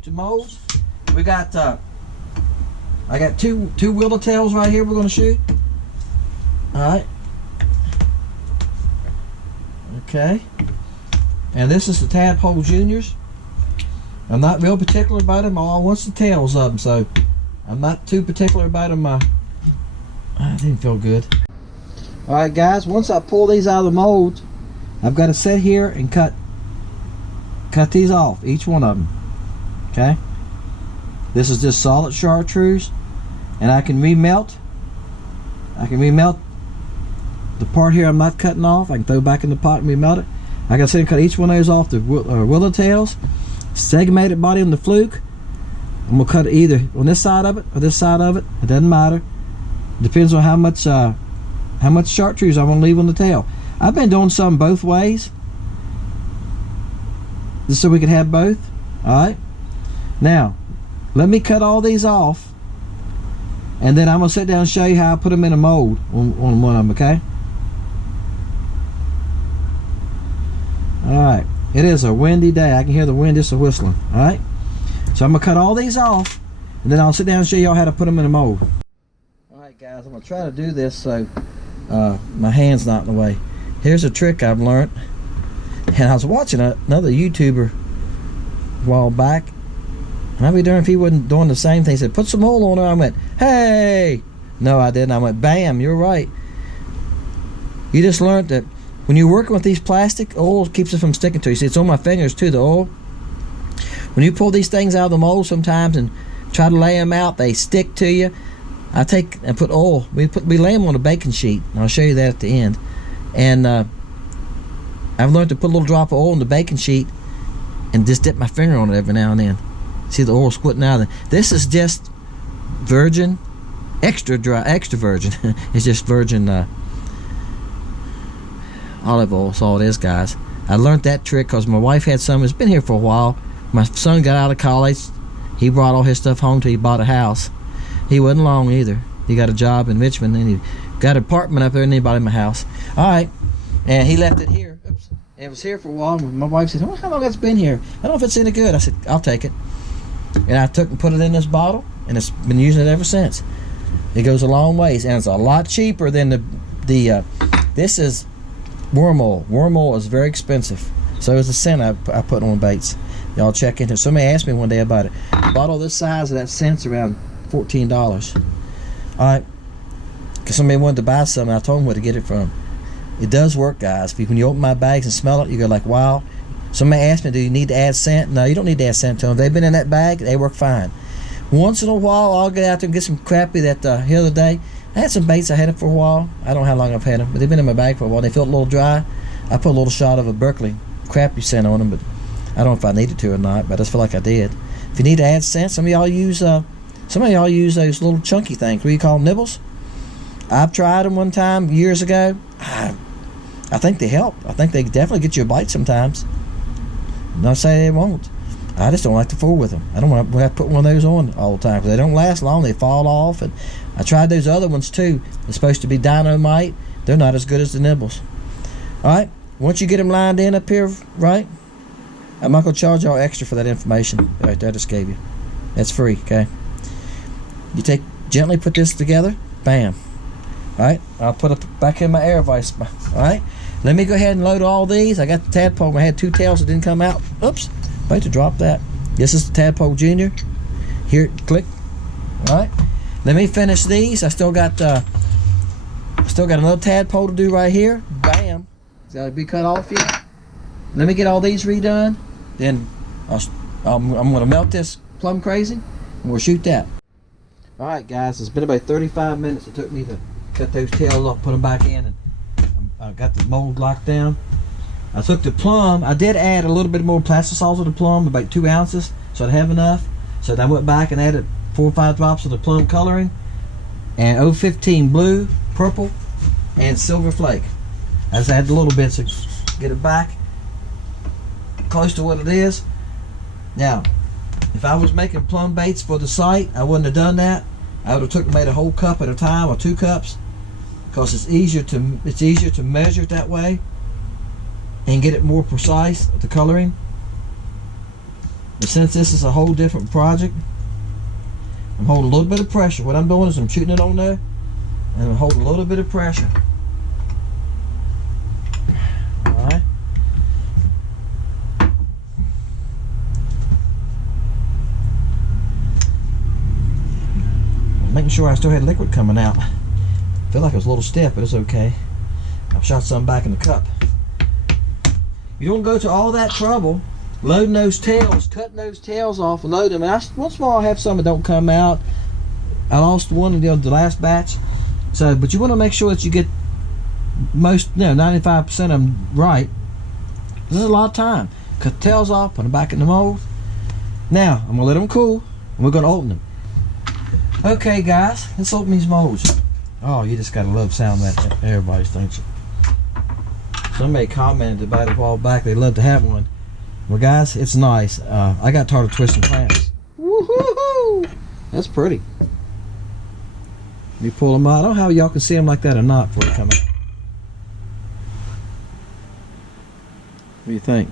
shoot the molds. We got I got two Willow Tails right here we're going to shoot. Alright. Okay. And this is the Tadpole Juniors. I'm not real particular about them. All wants the tails of them, so I'm not too particular about them. I didn't feel good. Alright guys, once I pull these out of the mold, I've got to sit here and cut these off, each one of them. Okay? This is just solid chartreuse, and I can remelt. I can remelt the part here I'm not cutting off. I can throw back in the pot and remelt it. I got to sit and cut each one of those off the Willow Tails. Segmented body on the Fluke. I'm gonna cut it either on this side of it or this side of it. It doesn't matter. Depends on how much chartreuse I want to leave on the tail. I've been doing some both ways, just so we can have both. All right. Now, let me cut all these off, and then I'm gonna sit down and show you how I put them in a mold on one of them. Okay. All right. It is a windy day. I can hear the wind just whistling. Alright? So I'm going to cut all these off, and then I'll sit down and show y'all how to put them in a mold. Alright guys, I'm going to try to do this so my hand's not in the way. Here's a trick I've learned. And I was watching another YouTuber a while back, and I'd be doing if he wasn't doing the same thing. He said, put some oil on her. I went, hey! No, I didn't. I went, bam, you're right. You just learned that when you're working with these plastic, oil keeps it from sticking to you. See, it's on my fingers too, the oil. When you pull these things out of the mold sometimes and try to lay them out, they stick to you. I take and put oil. We lay them on a baking sheet. I'll show you that at the end. And I've learned to put a little drop of oil on the baking sheet and just dip my finger on it every now and then. See the oil squirting out of it. This is just virgin, extra dry, extra virgin. It's just virgin olive oil. That's all it is, guys. I learned that trick because my wife had some. It's been here for a while. My son got out of college. He brought all his stuff home till he bought a house. He wasn't long either. He got a job in Richmond, and he got an apartment up there, and he bought him a house. All right, and he left it here. Oops. And it was here for a while. My wife said, "Oh, how long it's been here? I don't know if it's any good." I said, "I'll take it." And I took and put it in this bottle, and it's been using it ever since. It goes a long ways, and it's a lot cheaper than the this is worm oil. Worm oil is very expensive. So it's a scent I put on baits. Y'all check into it. Somebody asked me one day about it. A bottle this size of that scent's around $14. Alright. Because somebody wanted to buy some, and I told them where to get it from. It does work, guys. When you open my bags and smell it, you go like, wow. Somebody asked me, do you need to add scent? No, you don't need to add scent to them. If they've been in that bag, they work fine. Once in a while, I'll get out there and get some crappie. That the other day, I had some baits I had it for a while. I don't know how long I've had them, but they've been in my bag for a while. They felt a little dry. I put a little shot of a Berkeley crappie scent on them, but I don't know if I needed to or not, but I just feel like I did. If you need to add scent, some of y'all use those little chunky things. What do you call them, nibbles? I've tried them one time years ago. I think they help. I think they definitely get you a bite sometimes. I'm not saying they won't. I just don't like to fool with them. I don't want to put one of those on all the time because they don't last long. They fall off. And I tried those other ones too. They're supposed to be dynamite. They're not as good as the nibbles. Alright, once you get them lined in up here, right? I'm not going to charge y'all extra for that information right there I just gave you. That's free, okay? You gently put this together. Bam. Alright, I'll put it back in my air vise. Alright, let me go ahead and load all these. I got the tadpole. I had two tails that didn't come out. Oops. Wait to drop that. This is the Tadpole Jr. Here, click. Alright. Let me finish these. I still got another tadpole to do right here. Bam. It's got to be cut off yet. Let me get all these redone. Then I'm going to melt this PlumCrazy, and we'll shoot that. Alright guys, it's been about 35 minutes it took me to cut those tails off, put them back in, and I got the mold locked down. I took the plum. I did add a little bit more plastisol to the plum, about 2 ounces, so I'd have enough. So I went back and added 4 or 5 drops of the plum coloring, and 015 blue, purple, and silver flake. I just added a little bit to get it back close to what it is. Now, if I was making plum baits for the site, I wouldn't have done that. I would have made a whole cup at a time or 2 cups, because it's easier to measure it that way and get it more precise, the coloring. But since this is a whole different project, I'm holding a little bit of pressure. What I'm doing is I'm shooting it on there, and I'm holding a little bit of pressure. Alright. Making sure I still had liquid coming out. I feel like it was a little stiff, but it's okay. I've shot some back in the cup. You don't go to all that trouble loading those tails, cutting those tails off and loading them. And once in a while I have some that don't come out. I lost one in the last batch. So, but you want to make sure that you get most, 95% of them right. This is a lot of time. Cut the tails off, put them back in the mold. Now, I'm going to let them cool, and we're going to open them. Okay, guys, let's open these molds. Oh, you just got to love sound that everybody thinks. Somebody commented about it a while back. They'd love to have one. Well, guys, it's nice. I got tired of twisting clamps. Woohoo! That's pretty. Let me pull them out. I don't know how y'all can see them like that or not before they come out. What do you think?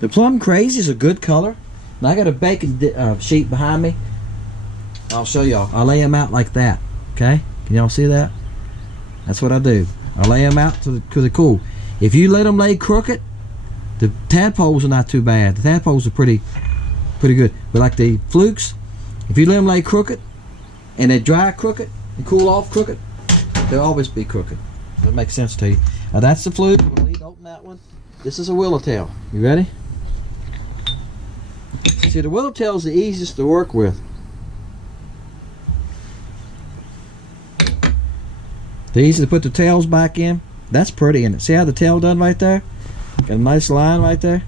The PlumCrazy is a good color. Now I got a baking sheet behind me. I'll show y'all. I lay them out like that. Okay? Can y'all see that? That's what I do. I lay them out to the cool. If you let them lay crooked, the tadpoles are not too bad. The tadpoles are pretty good. But like the flukes, if you let them lay crooked and they dry crooked and cool off crooked, they'll always be crooked. That makes sense to you. Now that's the fluke. We'll need to open that one. This is a Willow Tail. You ready? See, the Willow Tail is the easiest to work with. They're easy to put the tails back in. That's pretty, isn't it? See how the tail done right there? Got a nice line right there.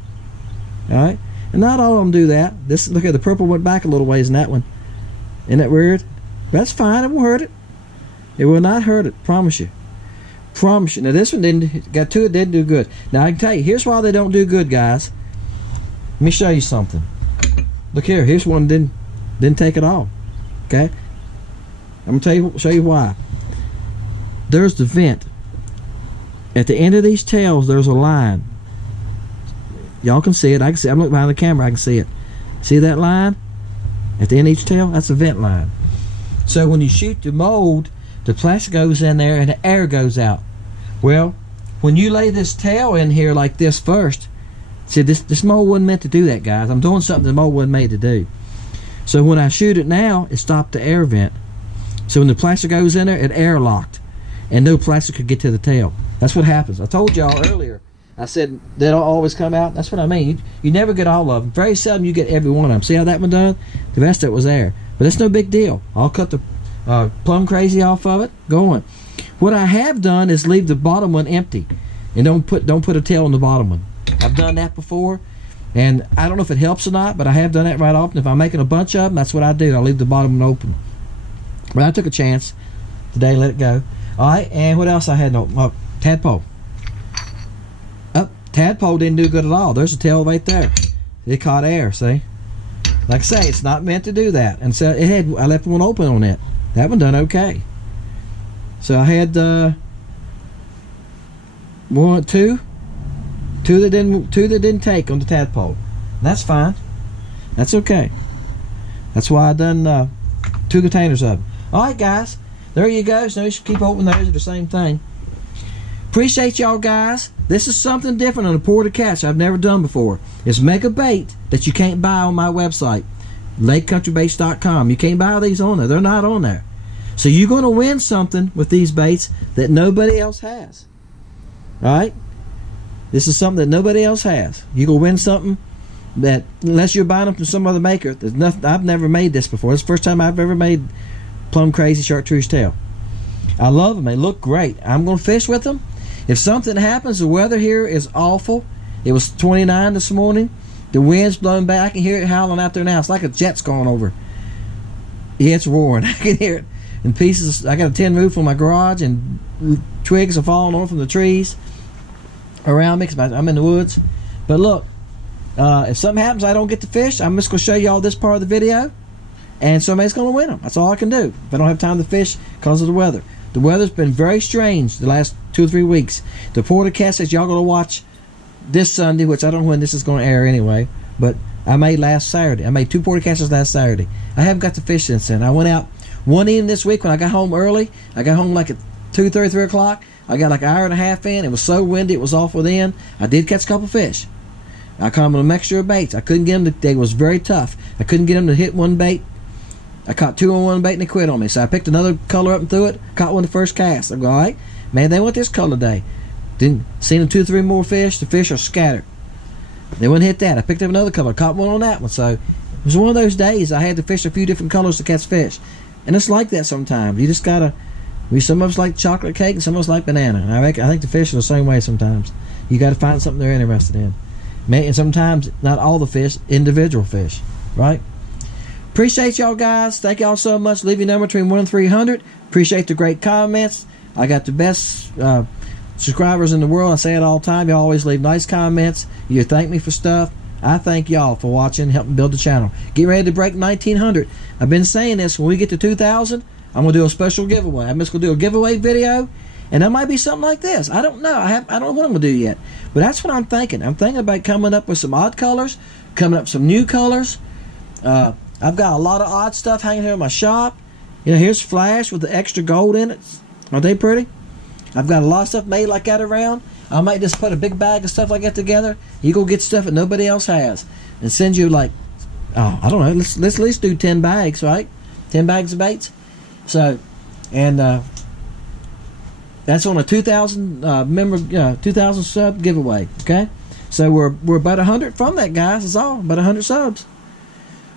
Alright? And not all of them do that. This, look at the purple went back a little ways in that one. Isn't that weird? That's fine. It won't hurt it. It will not hurt it. Promise you. Promise you. Now this one didn't do good. Now I can tell you, here's why they don't do good, guys. Let me show you something. Look here. Here's one didn't take it all. Okay? I'm gonna show you why. There's the vent. At the end of these tails, there's a line. Y'all can see it. I can see it. I'm looking behind the camera. I can see it. See that line? At the end of each tail? That's a vent line. So when you shoot the mold, the plastic goes in there and the air goes out. Well, when you lay this tail in here like this first, see, this mold wasn't meant to do that, guys. I'm doing something the mold wasn't made to do. So when I shoot it now, it stopped the air vent. So when the plastic goes in there, it air locked. And no plastic could get to the tail. That's what happens. I told y'all earlier. I said they don't always come out. That's what I mean. You never get all of them. Very seldom you get every one of them. See how that one done? The rest of it was air. But that's no big deal. I'll cut the PlumCrazy off of it. Going. What I have done is leave the bottom one empty, and don't put a tail on the bottom one. I've done that before, and I don't know if it helps or not, but I have done that right often. If I'm making a bunch of them, that's what I do. I leave the bottom one open. But I took a chance today. Let it go. Alright, and what else I had? No, tadpole. Tadpole didn't do good at all. There's a tail right there. It caught air, see? Like I say, it's not meant to do that. And so I left one open on it. That one done okay. So I had two that didn't take on the tadpole. And that's fine. That's okay. That's why I done 2 containers of them. Alright, guys. There you go. So you should keep opening those. They're the same thing. Appreciate y'all, guys. This is something different on a pour to catch I've never done before. It's mega bait that you can't buy on my website, lakecountrybaits.com. You can't buy these on there. They're not on there. So you're going to win something with these baits that nobody else has. Alright? This is something that nobody else has. You're going to win something that, unless you're buying them from some other maker, there's nothing. I've never made this before. It's the first time I've ever made PlumCrazy Chartreuse tail. I love them. They look great. I'm going to fish with them. If something happens, the weather here is awful. It was 29 this morning. The wind's blowing back. I can hear it howling out there now. It's like a jet's going over. Yeah, it's roaring. I can hear it in pieces. I got a tin roof on my garage, and twigs are falling on from the trees around me because I'm in the woods. But look, if something happens, I don't get to fish, I'm just going to show you all this part of the video, and somebody's going to win them. That's all I can do if I don't have time to fish because of the weather. The weather's been very strange the last 2 or 3 weeks. The portacast that y'all going to watch this Sunday, which I don't know when this is going to air anyway, But I made last Saturday. I made 2 40 casts last Saturday. I haven't got to fish since then. I went out one evening this week when I got home early. I got home like at 2:30, 3 o'clock. I got like an hour and a half in. It was so windy, it was awful then. I did catch a couple fish. I caught them with a mixture of baits. I couldn't get them to, they was very tough. I couldn't get them to hit one bait. I caught 2 on one bait and they quit on me. So I picked another color up and threw it. Caught one the first cast. I go, all right, man, they want this color today. Didn't seen them 2 or 3 more fish. The fish are scattered. They wouldn't hit that. I picked up another color. Caught one on that one. So it was one of those days I had to fish a few different colors to catch fish. And it's like that sometimes. You just gotta. Some of us like chocolate cake and some of us like banana. And I think the fish are the same way sometimes. You got to find something they're interested in. And sometimes not all the fish, individual fish, right? Appreciate y'all guys. Thank y'all so much. Leave your number between 1 and 300. Appreciate the great comments. I got the best subscribers in the world. I say it all the time. You always leave nice comments. You thank me for stuff. I thank y'all for watching, helping build the channel. Get ready to break 1900. I've been saying this. When we get to 2000, I'm gonna do a special giveaway. I'm just gonna do a giveaway video, and that might be something like this. I don't know. I don't know what I'm gonna do yet, but that's what I'm thinking. I'm thinking about coming up with some odd colors, coming up with some new colors. I've got a lot of odd stuff hanging here in my shop. You know, here's Flash with the extra gold in it. Aren't they pretty? I've got a lot of stuff made like that around. I might just put a big bag of stuff like that together. You go get stuff that nobody else has, and send you like, oh, I don't know. Let's at least do 10 bags, right? 10 bags of baits. So, and that's on a 2,000 member, 2,000 sub giveaway. Okay, so we're about 100 from that, guys. It's all about 100 subs.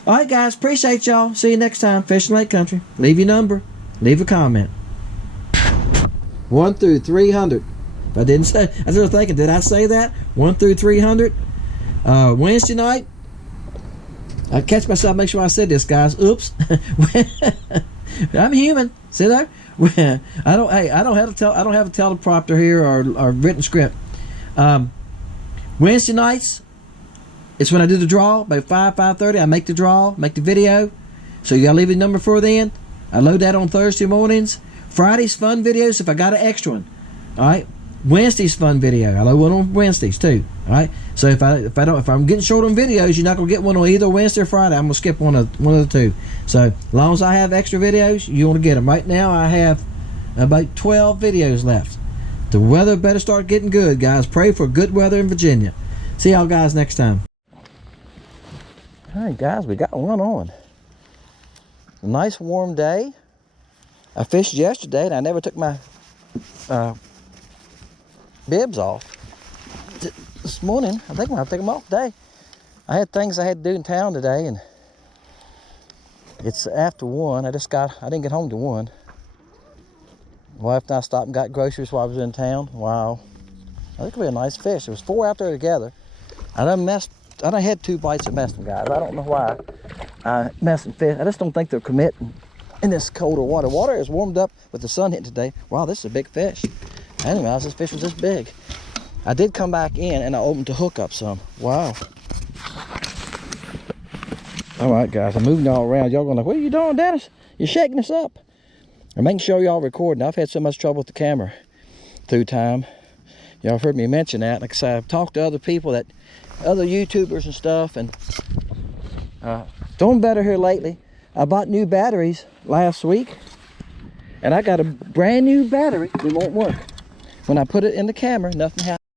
All right, guys. Appreciate y'all. See you next time. Fishing Lake Country. Leave your number. Leave a comment. 1 through 300. If I didn't say, I was thinking, did I say that? 1 through 300. Wednesday night. I catch myself. Make sure I said this, guys. Oops. I'm human. See there? I don't have a teleprompter here or written script. Wednesday nights, it's when I do the draw. About 5:30, I make the draw, make the video. So you gotta leave a number for then. I load that on Thursday mornings. Friday's fun videos if I got an extra one. All right. Wednesday's fun video. I load one on Wednesdays too. All right. So if I'm getting short on videos, you're not gonna get one on either Wednesday or Friday. I'm gonna skip one of the two. So as long as I have extra videos, you want to get them. Right now I have about 12 videos left. The weather better start getting good, guys. Pray for good weather in Virginia. See y'all guys next time. All right, guys, we got one on. A nice warm day. I fished yesterday and I never took my bibs off. This morning, I think I'm gonna take them off today. I had things I had to do in town today, and it's after 1. I didn't get home till 1. Wife and I stopped and got groceries while I was in town. Wow, I think it'll be a nice fish. There was 4 out there together. I done had 2 bites of messing, guys. I don't know why I messing fish. I just don't think they're committing in this colder water. Water is warmed up with the sun hitting today. Wow, this is a big fish. I didn't realize this fish was this big. I did come back in and I opened the hook up some. Wow. All right, guys, I'm moving y'all around. Y'all going like, what are you doing, Dennis? You're shaking us up. I'm making sure y'all recording. I've had so much trouble with the camera through time. Y'all heard me mention that. Like I said, I've talked to other people, other YouTubers and stuff, and doing better here lately. I bought new batteries last week, and I got a brand new battery. It won't work. When I put it in the camera, nothing happened.